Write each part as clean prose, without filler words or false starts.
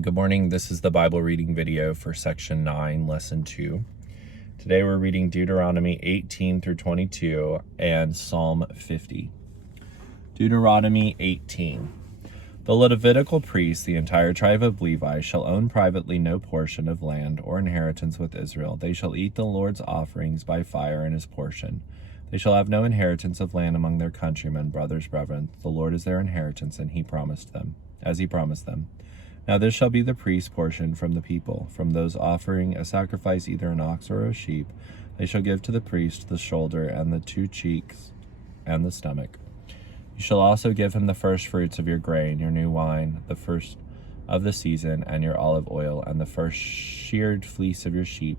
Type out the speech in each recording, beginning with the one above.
Good morning. This is the Bible reading video for section 9, lesson 2. Today we're reading Deuteronomy 18 through 22 and Psalm 50. Deuteronomy 18. The Levitical priests, the entire tribe of Levi, shall own privately no portion of land or inheritance with Israel. They shall eat the Lord's offerings by fire in his portion. They shall have no inheritance of land among their countrymen, brothers, brethren. The Lord is their inheritance, and he promised them. Now this shall be the priest's portion from the people. From those offering a sacrifice, either an ox or a sheep, they shall give to the priest the shoulder and the 2 cheeks and the stomach. You shall also give him the first fruits of your grain, your new wine, the first of the season, and your olive oil, and the first sheared fleece of your sheep.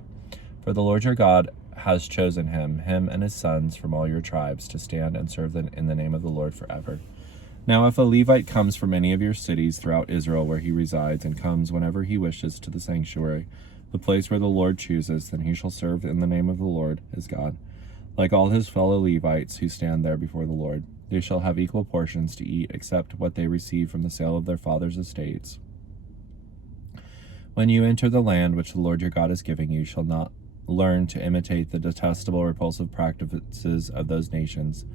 For the Lord your God has chosen him and his sons from all your tribes, to stand and serve in the name of the Lord forever. Now if a Levite comes from any of your cities throughout Israel where he resides, and comes whenever he wishes to the sanctuary, the place where the Lord chooses, then he shall serve in the name of the Lord his God, like all his fellow Levites who stand there before the Lord. They shall have equal portions to eat, except what they receive from the sale of their father's estates. When you enter the land which the Lord your God is giving you, shall not learn to imitate the detestable, repulsive practices of those nations.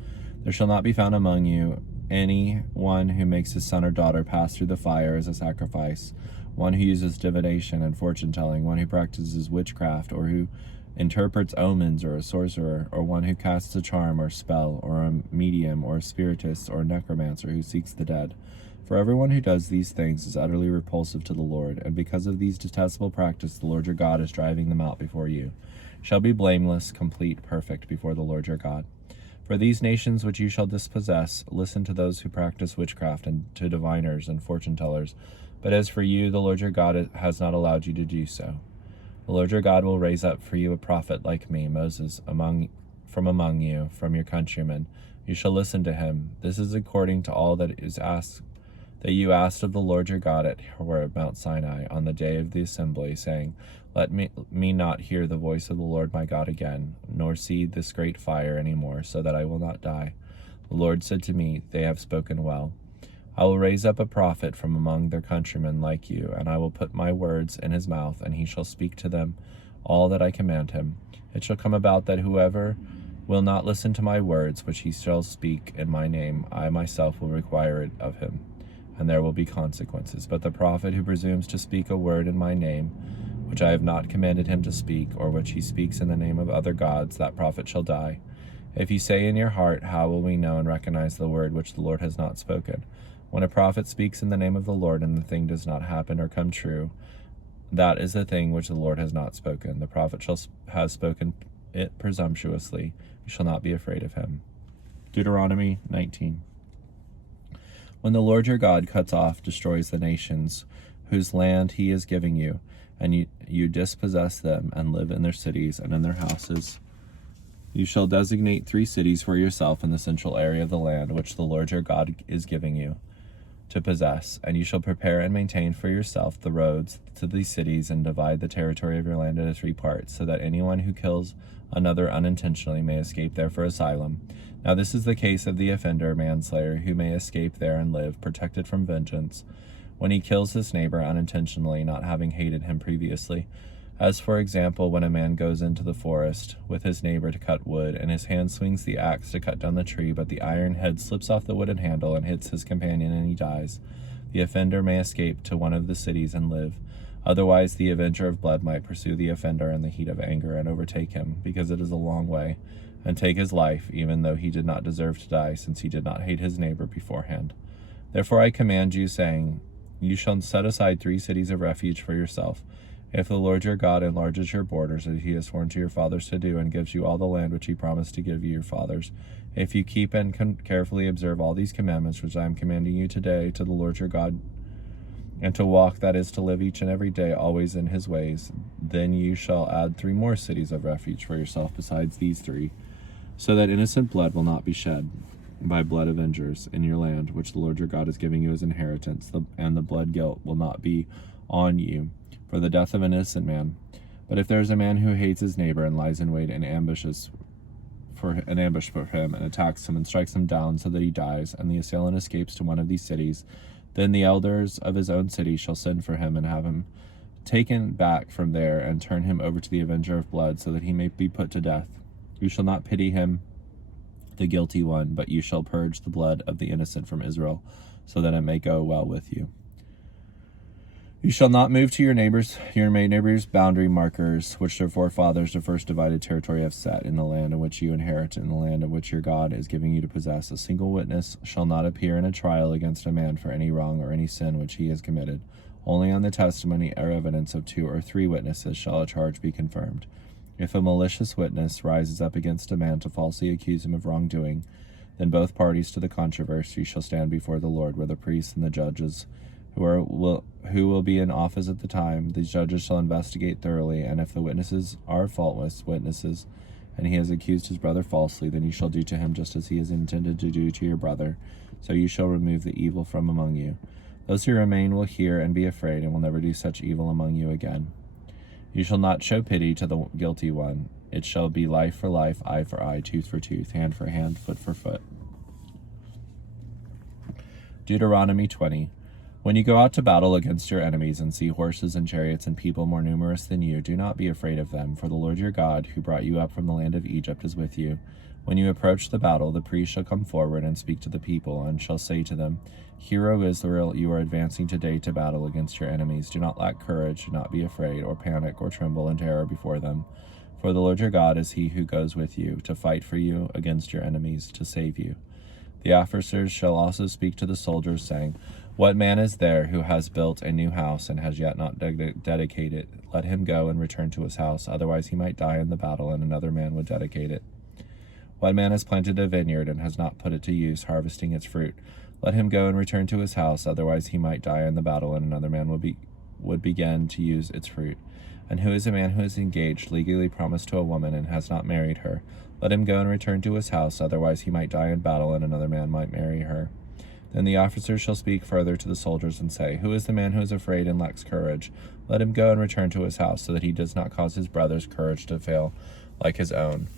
There shall not be found among you any one who makes his son or daughter pass through the fire as a sacrifice, one who uses divination and fortune-telling, one who practices witchcraft, or who interprets omens, or a sorcerer, or one who casts a charm or spell, or a medium, or a spiritist, or a necromancer who seeks the dead. For everyone who does these things is utterly repulsive to the Lord, and because of these detestable practices, the Lord your God is driving them out before you. Shall be blameless, complete, perfect before the Lord your God. For these nations which you shall dispossess, listen to those who practice witchcraft, and to diviners and fortune-tellers. But as for you, the Lord your God has not allowed you to do so. The Lord your God will raise up for you a prophet like me, Moses, from among you, from your countrymen. You shall listen to him. This is according to all that you asked of the Lord your God at Horeb, Mount Sinai, on the day of the assembly, saying, Let me not hear the voice of the Lord my God again, nor see this great fire any more, so that I will not die. The Lord said to me, They have spoken well. I will raise up a prophet from among their countrymen like you, and I will put my words in his mouth, and he shall speak to them all that I command him. It shall come about that whoever will not listen to my words, which he shall speak in my name, I myself will require it of him, and there will be consequences. But the prophet who presumes to speak a word in my name, which I have not commanded him to speak, or which he speaks in the name of other gods, that prophet shall die. If you say in your heart, How will we know and recognize the word which the Lord has not spoken? When a prophet speaks in the name of the Lord, and the thing does not happen or come true, that is the thing which the Lord has not spoken. The prophet has spoken it presumptuously. You shall not be afraid of him. Deuteronomy 19. When the Lord your God destroys the nations whose land he is giving you, and you dispossess them and live in their cities and in their houses, you shall designate 3 cities for yourself in the central area of the land which the Lord your God is giving you to possess, and you shall prepare and maintain for yourself the roads to these cities, and divide the territory of your land into 3 parts, so that anyone who kills another unintentionally may escape there for asylum. Now this is the case of the offender, manslayer, who may escape there and live, protected from vengeance, when he kills his neighbor unintentionally, not having hated him previously. As for example, when a man goes into the forest with his neighbor to cut wood, and his hand swings the axe to cut down the tree, but the iron head slips off the wooden handle and hits his companion, and he dies, the offender may escape to one of the cities and live. Otherwise, the avenger of blood might pursue the offender in the heat of anger and overtake him, because it is a long way, and take his life, even though he did not deserve to die, since he did not hate his neighbor beforehand. Therefore I command you, saying, You shall set aside 3 cities of refuge for yourself. If the Lord your God enlarges your borders, as he has sworn to your fathers to do, and gives you all the land which he promised to give you, your fathers, if you keep and carefully observe all these commandments which I am commanding you today to the Lord your God, and to walk, that is, to live each and every day always in his ways, then you shall add 3 more cities of refuge for yourself besides these 3, so that innocent blood will not be shed by blood avengers in your land, which the Lord your God is giving you as inheritance, and the blood guilt will not be on you for the death of an innocent man. But if there is a man who hates his neighbor and lies in wait and ambushes for him and attacks him and strikes him down so that he dies, and the assailant escapes to one of these cities, Then the elders of his own city shall send for him and have him taken back from there and turn him over to the avenger of blood, so that he may be put to death. You shall not pity him, the guilty one, but you shall purge the blood of the innocent from Israel, so that it may go well with you. You shall not move to your neighbor's boundary markers, which their forefathers, the first divided territory, have set in the land in which you inherit, in the land in which your God is giving you to possess. A single witness shall not appear in a trial against a man for any wrong or any sin which he has committed. Only on the testimony or evidence of 2 or 3 witnesses shall a charge be confirmed. If a malicious witness rises up against a man to falsely accuse him of wrongdoing, then both parties to the controversy shall stand before the Lord, where the priests and the judges who will be in office at the time. The judges shall investigate thoroughly, and if the witnesses are faultless witnesses, and he has accused his brother falsely, then you shall do to him just as he has intended to do to your brother. So you shall remove the evil from among you. Those who remain will hear and be afraid, and will never do such evil among you again. You shall not show pity to the guilty one. It shall be life for life, eye for eye, tooth for tooth, hand for hand, foot for foot. Deuteronomy 20. When you go out to battle against your enemies and see horses and chariots and people more numerous than you, do not be afraid of them, for the Lord your God, who brought you up from the land of Egypt, is with you. When you approach the battle, the priest shall come forward and speak to the people, and shall say to them, Hear, O Israel, you are advancing today to battle against your enemies. Do not lack courage, do not be afraid, or panic, or tremble in terror before them. For the Lord your God is he who goes with you, to fight for you against your enemies, to save you. The officers shall also speak to the soldiers, saying, What man is there who has built a new house and has yet not dedicated it? Let him go and return to his house, otherwise he might die in the battle, and another man would dedicate it. What man has planted a vineyard and has not put it to use, harvesting its fruit? Let him go and return to his house, otherwise he might die in the battle, and another man would begin to use its fruit. And who is a man who is engaged, legally promised to a woman, and has not married her? Let him go and return to his house, otherwise he might die in battle, and another man might marry her. Then the officers shall speak further to the soldiers and say, Who is the man who is afraid and lacks courage? Let him go and return to his house, so that he does not cause his brother's courage to fail like his own.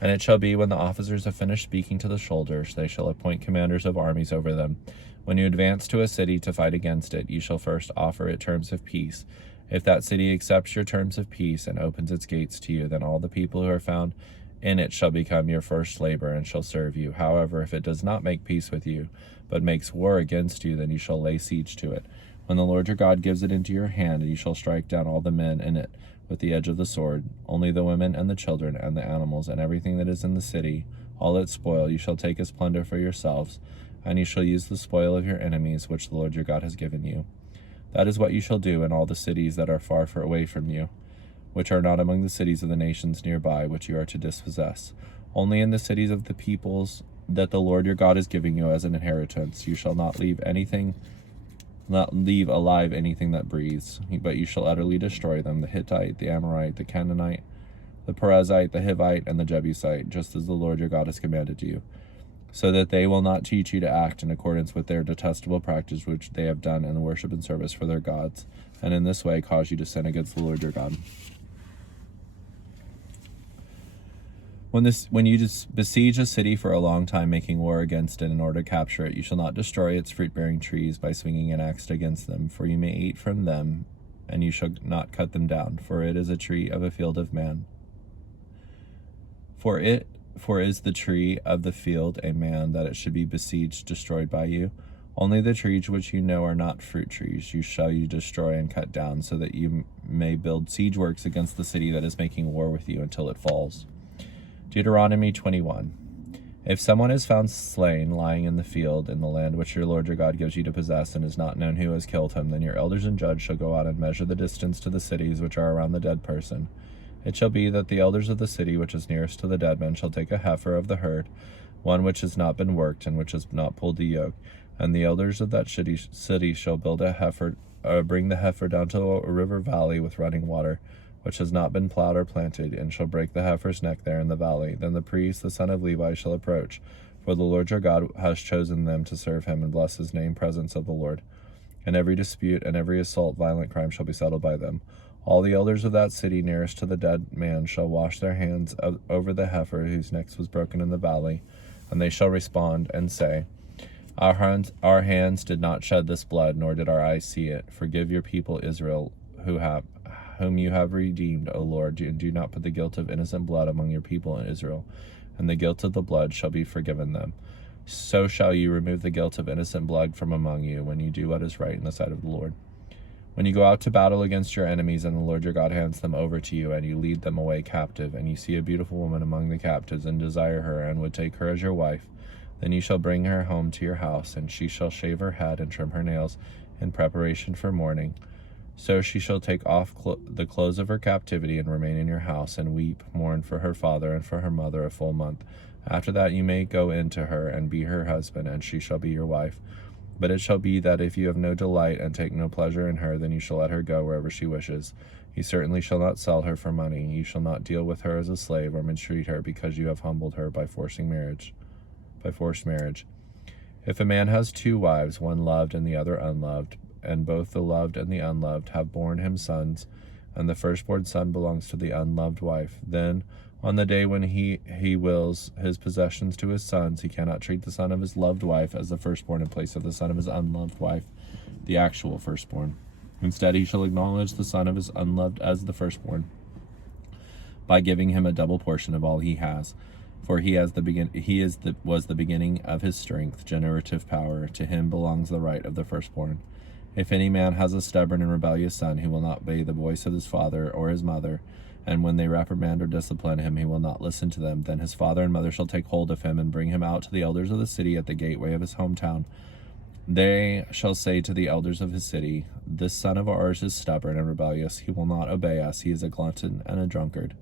And it shall be, when the officers have finished speaking to the soldiers, they shall appoint commanders of armies over them. When you advance to a city to fight against it, you shall first offer it terms of peace. If that city accepts your terms of peace and opens its gates to you, then all the people who are found in it shall become your first labor and shall serve you. However, if it does not make peace with you, but makes war against you, then you shall lay siege to it. When the Lord your God gives it into your hand, you shall strike down all the men in it with the edge of the sword. Only the women and the children and the animals and everything that is in the city, all its spoil, you shall take as plunder for yourselves, and you shall use the spoil of your enemies, which the Lord your God has given you. That is what you shall do in all the cities that are far away from you, which are not among the cities of the nations nearby, which you are to dispossess. Only in the cities of the peoples that the Lord your God is giving you as an inheritance, you shall not leave alive anything that breathes, but you shall utterly destroy them, the Hittite, the Amorite, the Canaanite, the Perizzite, the Hivite, and the Jebusite, just as the Lord your God has commanded you, so that they will not teach you to act in accordance with their detestable practice which they have done in the worship and service for their gods, and in this way cause you to sin against the Lord your God. When you besiege a city for a long time, making war against it in order to capture it, you shall not destroy its fruit-bearing trees by swinging an axe against them, for you may eat from them, and you shall not cut them down, for it is a tree of a field of man. For is the tree of the field a man, that it should be besieged, destroyed by you? Only the trees which you know are not fruit trees you destroy and cut down, so that you may build siege works against the city that is making war with you until it falls. Deuteronomy 21. If someone is found slain, lying in the field, in the land which your Lord your God gives you to possess, and is not known who has killed him, then your elders and judges shall go out and measure the distance to the cities which are around the dead person. It shall be that the elders of the city which is nearest to the dead man shall take a heifer of the herd, one which has not been worked, and which has not pulled the yoke, and the elders of that city shall bring the heifer down to a river valley with running water, which has not been plowed or planted, and shall break the heifer's neck there in the valley. Then the priest, the son of Levi, shall approach, for the Lord your God has chosen them to serve him, and bless his name, presence of the Lord. And every dispute and every assault, violent crime, shall be settled by them. All the elders of that city nearest to the dead man shall wash their hands over the heifer whose neck was broken in the valley, and they shall respond and say, Our hands did not shed this blood, nor did our eyes see it. Forgive your people Israel, whom you have redeemed, O Lord, and do not put the guilt of innocent blood among your people in Israel, and the guilt of the blood shall be forgiven them. So shall you remove the guilt of innocent blood from among you when you do what is right in the sight of the Lord. When you go out to battle against your enemies, and the Lord your God hands them over to you, and you lead them away captive, and you see a beautiful woman among the captives, and desire her, and would take her as your wife, then you shall bring her home to your house, and she shall shave her head and trim her nails in preparation for mourning. So she shall take off the clothes of her captivity, and remain in your house, and mourn for her father and for her mother a full month. After that you may go in to her, and be her husband, and she shall be your wife. But it shall be that if you have no delight and take no pleasure in her, then you shall let her go wherever she wishes. You certainly shall not sell her for money. You shall not deal with her as a slave, or mistreat her, because you have humbled her by forced marriage. If a man has two wives, one loved and the other unloved, and both the loved and the unloved have borne him sons, and the firstborn son belongs to the unloved wife, then on the day when he wills his possessions to his sons, he cannot treat the son of his loved wife as the firstborn in place of the son of his unloved wife, the actual firstborn. Instead, he shall acknowledge the son of his unloved as the firstborn, by giving him a double portion of all he has. For was the beginning of his strength, generative power. To him belongs the right of the firstborn. If any man has a stubborn and rebellious son who will not obey the voice of his father or his mother, and when they reprimand or discipline him, he will not listen to them, then his father and mother shall take hold of him and bring him out to the elders of the city at the gateway of his hometown. They shall say to the elders of his city, "This son of ours is stubborn and rebellious. He will not obey us. He is a glutton and a drunkard."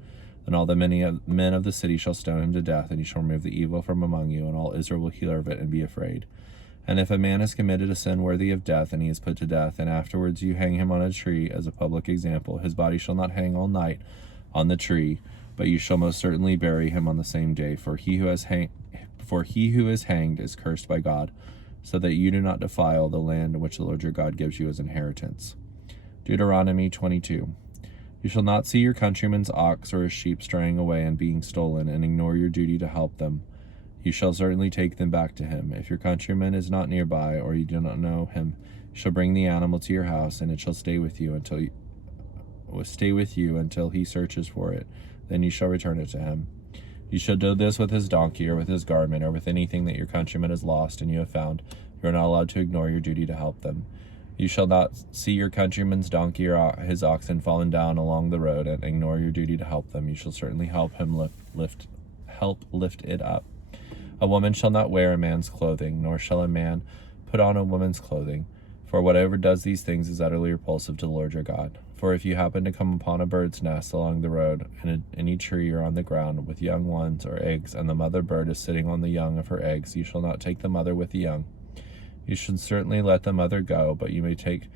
Then all the men of the city shall stone him to death, and you shall remove the evil from among you, and all Israel will hear of it and be afraid. And if a man has committed a sin worthy of death, and he is put to death, and afterwards you hang him on a tree as a public example, his body shall not hang all night on the tree, but you shall most certainly bury him on the same day, for he who is hanged is cursed by God, so that you do not defile the land which the Lord your God gives you as inheritance. Deuteronomy 22. You shall not see your countryman's ox or his sheep straying away and being stolen, and ignore your duty to help them. You shall certainly take them back to him. If your countryman is not nearby, or you do not know him, you shall bring the animal to your house, and it shall stay with you until he searches for it. Then you shall return it to him. You shall do this with his donkey, or with his garment, or with anything that your countryman has lost and you have found. You are not allowed to ignore your duty to help them. You shall not see your countryman's donkey or his oxen fallen down along the road and ignore your duty to help them. You shall certainly help him lift it up. A woman shall not wear a man's clothing, nor shall a man put on a woman's clothing. For whatever does these things is utterly repulsive to the Lord your God. For if you happen to come upon a bird's nest along the road, in any tree or on the ground, with young ones or eggs, and the mother bird is sitting on the young of her eggs, you shall not take the mother with the young. You should certainly let the mother go, but you may take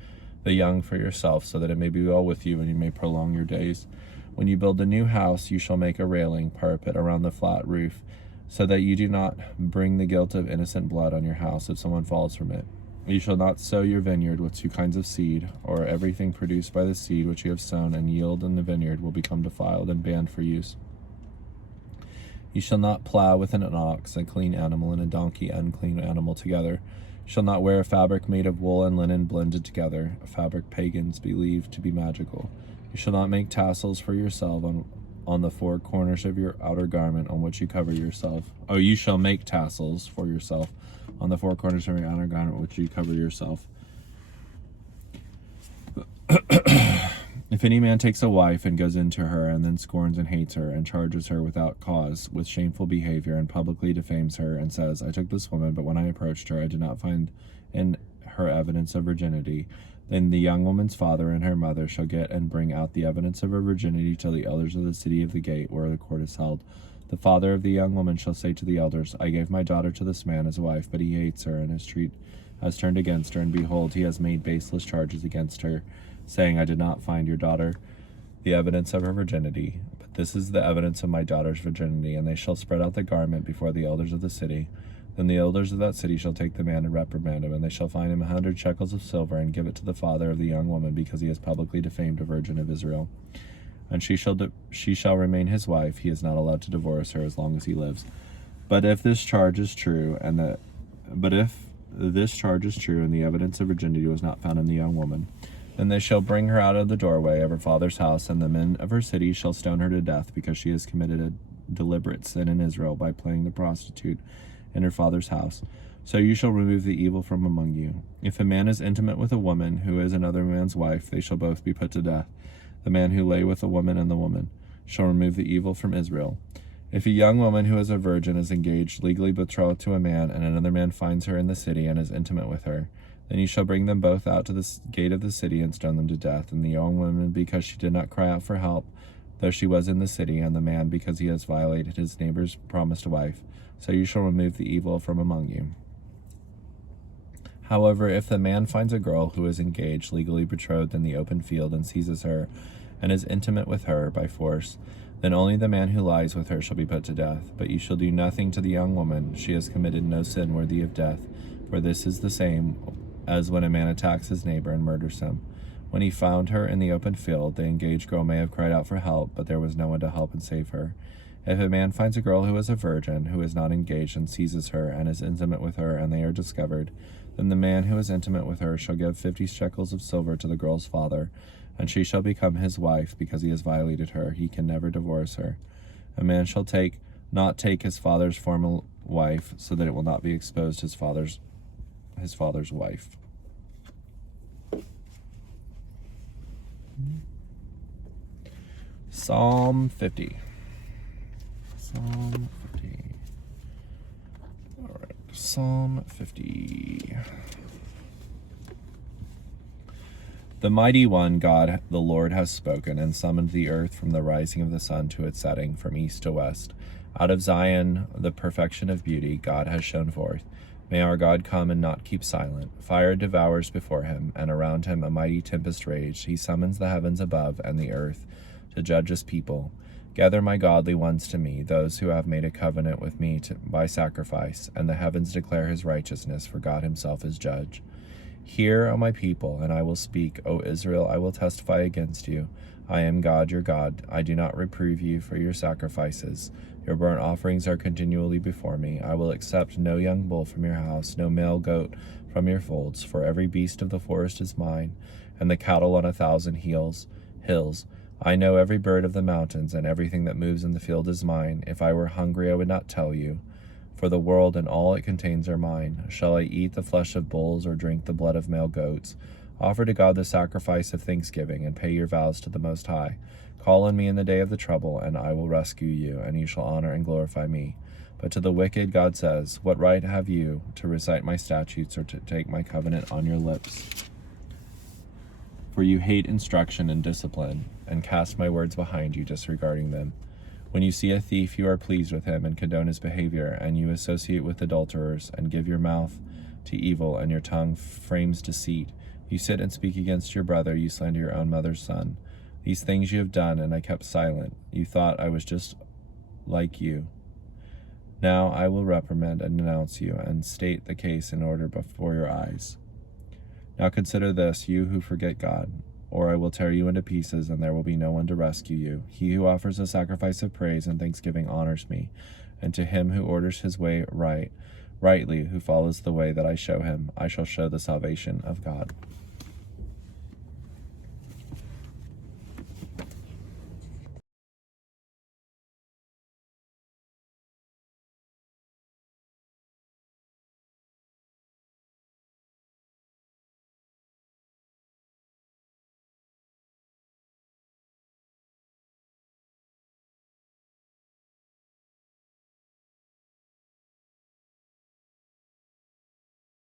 the young for yourself, so that it may be well with you, and you may prolong your days. When you build a new house, you shall make a railing, parapet around the flat roof, so that you do not bring the guilt of innocent blood on your house if someone falls from it. You shall not sow your vineyard with two kinds of seed, or everything produced by the seed which you have sown and yield in the vineyard will become defiled and banned for use. You shall not plow with an ox, a clean animal, and a donkey, unclean animal, together. You shall not wear a fabric made of wool and linen blended together, a fabric pagans believe to be magical. You shall not make tassels for yourself on the four corners of your outer garment on which you cover yourself. Oh, you shall make tassels for yourself on the four corners of your outer garment which you cover yourself. If any man takes a wife and goes into her, and then scorns and hates her, and charges her without cause with shameful behavior, and publicly defames her, and says, "I took this woman, but when I approached her, I did not find in her evidence of virginity," then the young woman's father and her mother shall get and bring out the evidence of her virginity to the elders of the city of the gate where the court is held. The father of the young woman shall say to the elders, "I gave my daughter to this man as wife, but he hates her, and has turned against her, and behold, he has made baseless charges against her, saying, I did not find your daughter the evidence of her virginity, but this is the evidence of my daughter's virginity." And they shall spread out the garment before the elders of the city. Then the elders of that city shall take the man and reprimand him, and they shall fine him 100 shekels of silver, and give it to the father of the young woman, because he has publicly defamed a virgin of Israel. And she shall remain his wife. He is not allowed to divorce her as long as he lives. But if this charge is true, but if this charge is true, and the evidence of virginity was not found in the young woman, then they shall bring her out of the doorway of her father's house, and the men of her city shall stone her to death, because she has committed a deliberate sin in Israel by playing the prostitute in her father's house. So you shall remove the evil from among you. If a man is intimate with a woman who is another man's wife, they shall both be put to death. The man who lay with a woman and the woman shall remove the evil from Israel. If a young woman who is a virgin is engaged, legally betrothed to a man, and another man finds her in the city and is intimate with her, then you shall bring them both out to the gate of the city and stone them to death, and the young woman because she did not cry out for help, though she was in the city, and the man because he has violated his neighbor's promised wife. So you shall remove the evil from among you. However, if the man finds a girl who is engaged, legally betrothed in the open field, and seizes her, and is intimate with her by force, then only the man who lies with her shall be put to death. But you shall do nothing to the young woman. She has committed no sin worthy of death, for this is the same as when a man attacks his neighbor and murders him. When he found her in the open field, the engaged girl may have cried out for help, but there was no one to help and save her. If a man finds a girl who is a virgin, who is not engaged, and seizes her, and is intimate with her, and they are discovered, then the man who is intimate with her shall give 50 shekels of silver to the girl's father, and she shall become his wife, because he has violated her. He can never divorce her. A man shall not take his father's former wife, so that it will not be exposed his father's wife. Psalm 50. Psalm 50. All right. Psalm 50. The mighty one, God the Lord, has spoken, and summoned the earth from the rising of the sun to its setting, from east to west. Out of Zion, the perfection of beauty, God has shone forth. May our God come and not keep silent. Fire devours before him, and around him a mighty tempest raged. He summons the heavens above and the earth to judge his people. Gather my godly ones to me, those who have made a covenant with me by sacrifice, and the heavens declare his righteousness, for God himself is judge. Hear, O my people, and I will speak. O Israel, I will testify against you. I am God, your God. I do not reprove you for your sacrifices. Your burnt offerings are continually before me. I will accept no young bull from your house, no male goat from your folds, for every beast of the forest is mine, and the cattle on 1,000 hills. I know every bird of the mountains, and everything that moves in the field is mine. If I were hungry, I would not tell you, for the world and all it contains are mine. Shall I eat the flesh of bulls, or drink the blood of male goats? Offer to God the sacrifice of thanksgiving, and pay your vows to the Most High. Call on me in the day of the trouble, and I will rescue you, and you shall honor and glorify me. But to the wicked God says, what right have you to recite my statutes, or to take my covenant on your lips? For you hate instruction and discipline, and cast my words behind you, disregarding them. When you see a thief, you are pleased with him, and condone his behavior, and you associate with adulterers, and give your mouth to evil, and your tongue frames deceit. You sit and speak against your brother, you slander your own mother's son. These things you have done, and I kept silent. You thought I was just like you. Now I will reprimand and denounce you, and state the case in order before your eyes. Now consider this, you who forget God, or I will tear you into pieces, and there will be no one to rescue you. He who offers a sacrifice of praise and thanksgiving honors me, and to him who orders his way rightly, who follows the way that I show him, I shall show the salvation of God.